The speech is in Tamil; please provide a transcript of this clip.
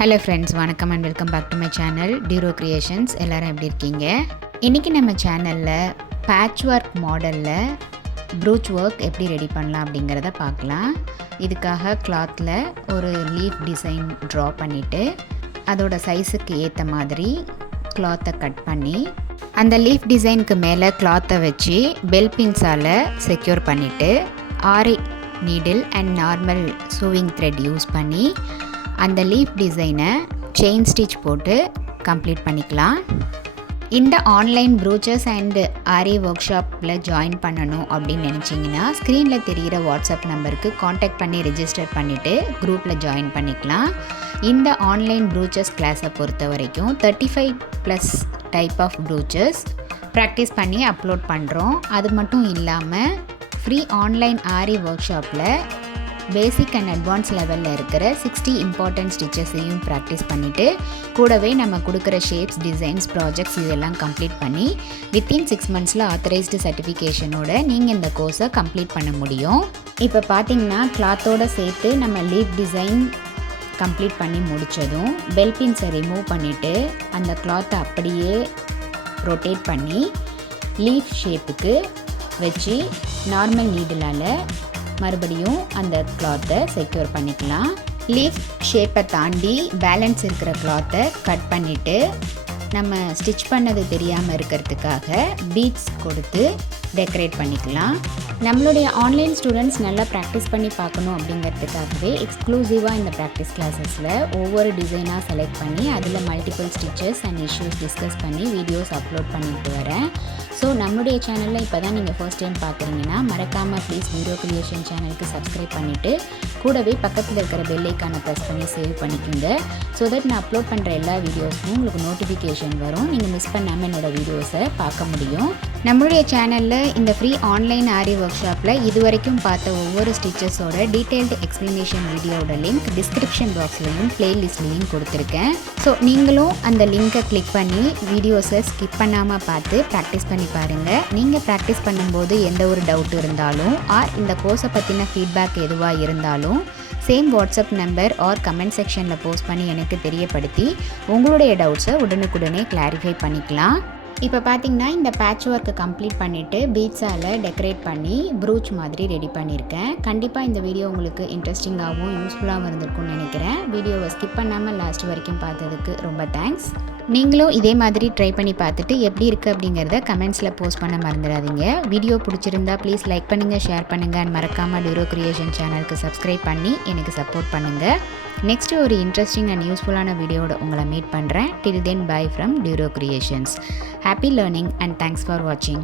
ஹலோ ஃப்ரெண்ட்ஸ், வணக்கம் and welcome back to my channel Duro creations. எல்லோரும் எப்படி இருக்கீங்க? இன்றைக்கி நம்ம சேனலில் பேட்ச் ஒர்க் மாடலில் ப்ரூச் ஒர்க் எப்படி ரெடி பண்ணலாம் அப்படிங்கிறத பார்க்கலாம். இதுக்காக கிளாத்தில் ஒரு லீஃப் டிசைன் ட்ரா பண்ணிவிட்டு அதோட சைஸுக்கு ஏற்ற மாதிரி கிளாத்தை கட் பண்ணி அந்த லீஃப் டிசைனுக்கு மேலே கிளாத்தை வச்சு பெல் பின்ஸால் செக்யூர் பண்ணிவிட்டு aari needle and normal sewing thread use பண்ணி அந்த லீஃப் டிசைனை செயின் ஸ்டிச் போட்டு கம்ப்ளீட் பண்ணிக்கலாம். இந்த ஆன்லைன் ப்ரூச்சஸ் அண்ட் ஆரி ஒர்க் ஷாப்பில் ஜாயின் பண்ணணும் அப்படின்னு நினச்சிங்கன்னா ஸ்க்ரீனில் தெரிகிற வாட்ஸ்அப் நம்பருக்கு காண்டாக்ட் பண்ணி ரிஜிஸ்டர் பண்ணிவிட்டு குரூப்பில் ஜாயின் பண்ணிக்கலாம். இந்த ஆன்லைன் ப்ரூச்சஸ் கிளாஸை பொறுத்த வரைக்கும் 35+ டைப் ஆஃப் ப்ரூச்சஸ் ப்ராக்டிஸ் பண்ணி அப்லோட் பண்ணுறோம். அது மட்டும் இல்லாமல் ஃப்ரீ ஆன்லைன் ஆரி ஒர்க் ஷாப்பில் பேசிக் அண்ட் அட்வான்ஸ் லெவலில் இருக்கிற 60 இம்பார்ட்டன்ட் ஸ்டிச்சஸையும் ப்ராக்டிஸ் பண்ணிவிட்டு கூடவே நம்ம கொடுக்குற ஷேப்ஸ், டிசைன்ஸ், ப்ராஜெக்ட்ஸ் இதெல்லாம் கம்ப்ளீட் பண்ணி வித்தின் 6 மந்த்ஸில் ஆத்தரைஸ்டு சர்டிஃபிகேஷனோட நீங்கள் இந்த கோர்ஸை கம்ப்ளீட் பண்ண முடியும். இப்போ பார்த்திங்கன்னா கிளாத்தோடு சேர்த்து நம்ம லீஃப் டிசைன் கம்ப்ளீட் பண்ணி முடித்ததும் பெல் பின்ஸை ரிமூவ் பண்ணிவிட்டு அந்த கிளாத்தை அப்படியே ரொட்டேட் பண்ணி லீஃப் ஷேப்புக்கு வச்சு நார்மல் நீடிலால் மறுபடியும் அந்த கிளாத்தை செக்யூர் பண்ணிக்கலாம். லீஃப் ஷேப்பை தாண்டி பேலன்ஸ் இருக்கிற கிளாத்தை கட் பண்ணிவிட்டு நம்ம ஸ்டிச் பண்ணது தெரியாமல் இருக்கிறதுக்காக பீட்ஸ் கொடுத்து டெக்கரேட் பண்ணிக்கலாம். நம்மளுடைய ஆன்லைன் ஸ்டூடெண்ட்ஸ் நல்லா ப்ராக்டிஸ் பண்ணி பார்க்கணும் அப்படிங்கிறதுக்காகவே எக்ஸ்க்ளூசிவாக இந்த ப்ராக்டிஸ் கிளாஸஸில் ஒவ்வொரு டிசைனாக செலக்ட் பண்ணி அதில் multiple stitches and issues discuss பண்ணி வீடியோஸ் அப்லோட் பண்ணிட்டு வரேன். ஸோ நம்மளுடைய சேனலில் இப்போ தான் நீங்கள் ஃபர்ஸ்ட் டைம் பார்க்குறீங்கன்னா மறக்காமல் ப்ளீஸ் டியூரோ கிரியேஷன் சேனலுக்கு சப்ஸ்கிரைப் பண்ணிவிட்டு கூடவே பக்கத்தில் இருக்கிற பெல் ஐக்கானை ப்ரெஸ் பண்ணி சேவ் பண்ணிக்கோங்க. ஸோ தட் நான் அப்லோட் பண்ணுற எல்லா வீடியோஸ்க்கும் உங்களுக்கு நோட்டிஃபிகேஷன் வரும். நீங்கள் மிஸ் பண்ணாமல் என்னோடய வீடியோஸை பார்க்க முடியும். நம்மளுடைய சேனலில் இந்த ஃப்ரீ ஆன்லைன் ஆரி ஒர்க் ஷாப்பில் இது வரைக்கும் பார்த்த ஒவ்வொரு ஸ்டிச்சஸோட டீட்டெயில்டு எக்ஸ்ப்ளனேஷன் வீடியோட லிங்க் டிஸ்கிரிப்ஷன் பாக்ஸ்லையும் ப்ளேலிஸ்ட்லேயும் கொடுத்துருக்கேன். ஸோ நீங்களும் அந்த லிங்கை கிளிக் பண்ணி வீடியோஸை ஸ்கிப் பண்ணாமல் பார்த்து ப்ராக்டிஸ் பண்ணி பாருங்கள். நீங்கள் ப்ராக்டிஸ் பண்ணும்போது எந்த ஒரு டவுட் இருந்தாலும் ஆர் இந்த கோர்ஸை பற்றின ஃபீட்பேக் எதுவாக இருந்தாலும் same WhatsApp number or comment செக்ஷனில் போஸ்ட் பண்ணி எனக்கு தெரியப்படுத்தி உங்களுடைய டவுட்ஸை உடனுக்குடனே கிளாரிஃபை பண்ணிக்கலாம். இப்போ பார்த்தீங்கன்னா இந்த பேட்ச் ஒர்க்கை கம்ப்ளீட் பண்ணிவிட்டு பீட்ஸால் டெக்கரேட் பண்ணி ப்ரூச் மாதிரி ரெடி பண்ணியிருக்கேன். கண்டிப்பாக இந்த வீடியோ உங்களுக்கு இன்ட்ரெஸ்டிங்காகவும் யூஸ்ஃபுல்லாகவும் இருந்திருக்கும்னு நினைக்கிறேன். வீடியோவை ஸ்கிப் பண்ணாமல் லாஸ்ட் வரைக்கும் பார்த்ததுக்கு ரொம்ப தேங்க்ஸ். நீங்களும் இதே மாதிரி ட்ரை பண்ணி பார்த்துட்டு எப்படி இருக்குது அப்படிங்கிறத கமெண்ட்ஸில் போஸ்ட் பண்ண மறந்துடாதீங்க. வீடியோ பிடிச்சிருந்தா ப்ளீஸ் லைக் பண்ணுங்கள், ஷேர் பண்ணுங்கள் அண்ட் மறக்காமல் டியூரோ கிரியேஷன் சேனலுக்கு சப்ஸ்கிரைப் பண்ணி எனக்கு சப்போர்ட் பண்ணுங்கள். நெக்ஸ்ட்டு ஒரு இன்ட்ரெஸ்டிங் அண்ட் யூஸ்ஃபுல்லான வீடியோட உங்களை மீட் பண்ணுறேன். Till then bye from Duro creations. Happy learning and thanks for watching.